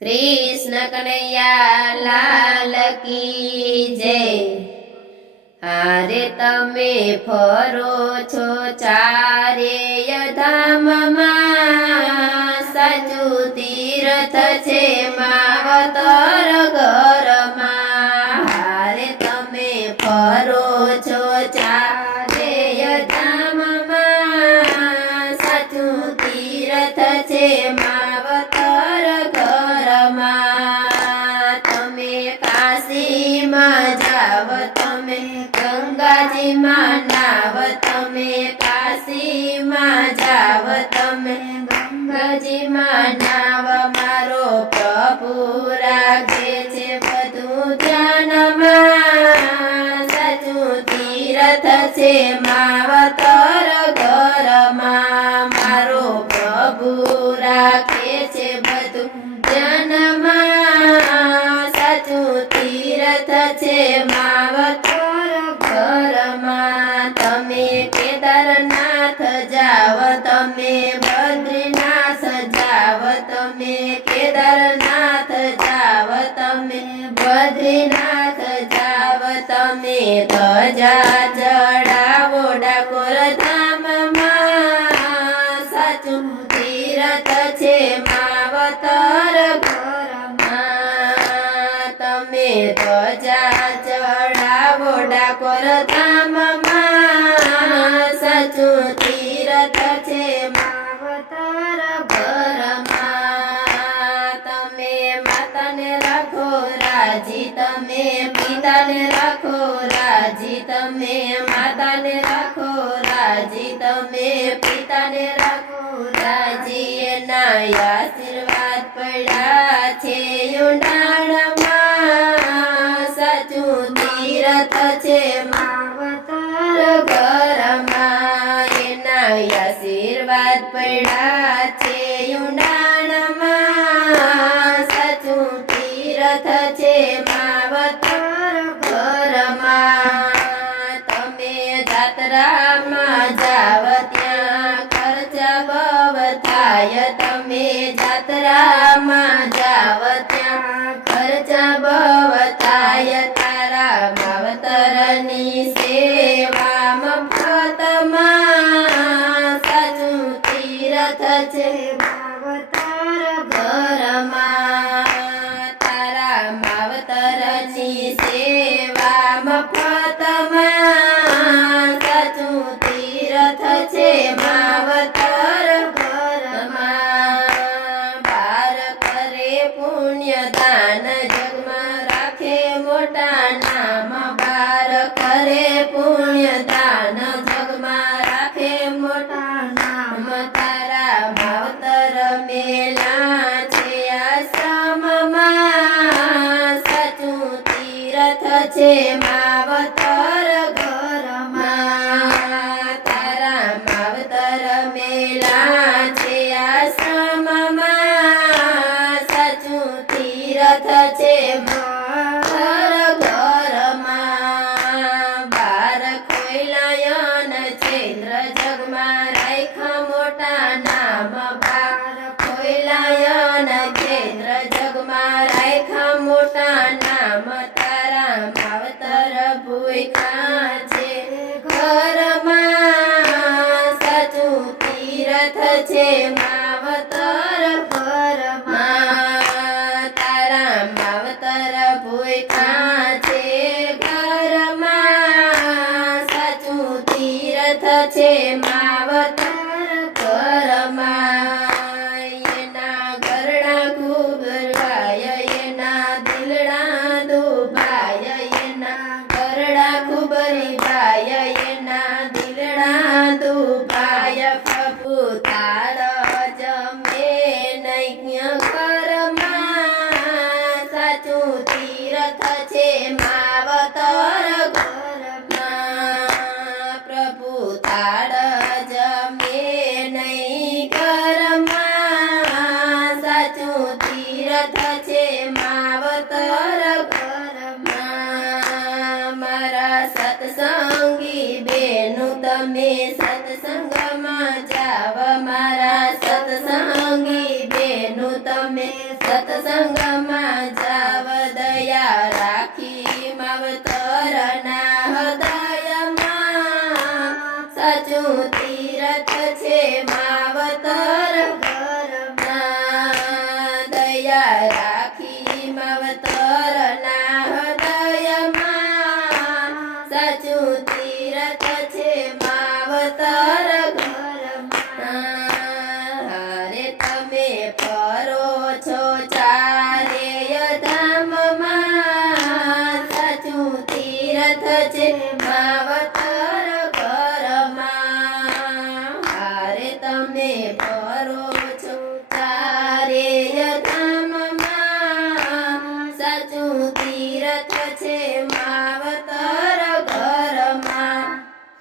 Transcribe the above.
कृष्ण कन्हैया लाल की जय। हारे तमे फरो छो चारे धाममां, साचुं तीर्थ छे मावतर घरमां। हारे तमे फरो छो चारे धाममां, साचुं तीर्थ छे मावतर घरमां। तमे काशीमां जाव, तमे गंगाजीमां नाव, तमे काशीमां जाव, तमे गंगाजीमां नाव। मारो प्रभु राखे छे बधुं ध्यानमां, साचुं तीर्थ छे मावतर घरमां। मारो प्रभु राखे छे बधुं ध्यानमां, साचुं तीर्थ छे मावतर घरमां। तमे केदारनाथ जाव, तमे बद्रीनाथ जाव, तमे केदारनाथ जाव, तमे बद्रीनाथ जाव। तमे ध्वजा चढ़ावो डाकोर धाममां, साचुं तीर्थ छे मावतर घरमां। तमे ध्वजा चढ़ावो डाकोर धाममां, साचुं तीर्थ छे मावतर घरमां। तमे माताने राखो राजी, तमे पिताने राखो राजी, तमे माताने राखो राजी, तमे पिताने राखो राजी। एना आशीर्वाद पड्या छे ऊंडाणमां, साचुं तीर्थ छे मावतर घरमां। एना आशीर्वाद पड्या छे ऊंडाणमां, साचुं तीर्थ छे मावतर घरमां। तमे जात्रामां जाव, त्यां खर्चा बव थाय, तमे जात्रामां जाव, त्यां खर्चा बव थाय। तारा मावतरनी सेवा मफतमां, साचुं तीर्थ छे मावतर घरमां। तारा मावतरनी सेवा मफतमां, साचुं तीर्थ छे मावतर घरमां। बार करे पुण्य दान, जगमां राखे मोटा नाम। बार करे पुण्य दान, जगमां राखे मोटा नाम। तारा मावतर मेला छे आश्रममां, साचुं तीर्थ छे मावतर घरमां। तारा मावतर मेला छे आश्रममां, साचुं तीर्थ छे मावतर घरमां। बार खोयलायन चैन्द्र, जगमां राख्या मोटा नाम। बार खोयलायन चैन्द्र, जगमां राख्या मोटा नाम। तारा मावतर भूख्या छे घरमां, साचुं तीर्थ छे मावतर घरमां। तारा मावतर भूख्या छे घरमां, साचुं तीर्थ छे मावतर घरमां। एना घरડા ઘૂબરાય, એના દિલડા દુભાય, એના ઘરડા ઘૂબરીભાય, એના દિલડા દુભાય। પ્રભુ તાર જમે નૈज्ञ ઘરમાં, સાચું તીર્થ છે માવતર ઘરમાં। પ્રભુ તાર જમે નહીં ઘરમાં, સાચું તીર્થ છે માવતર ઘરમાં। મારા સત્સંગી બેનું તમે સત્સંગમાં જાવ, મારા સત્સંગી બેનું તમે સત્સંગમાં જાવ દયા રાખી માવતર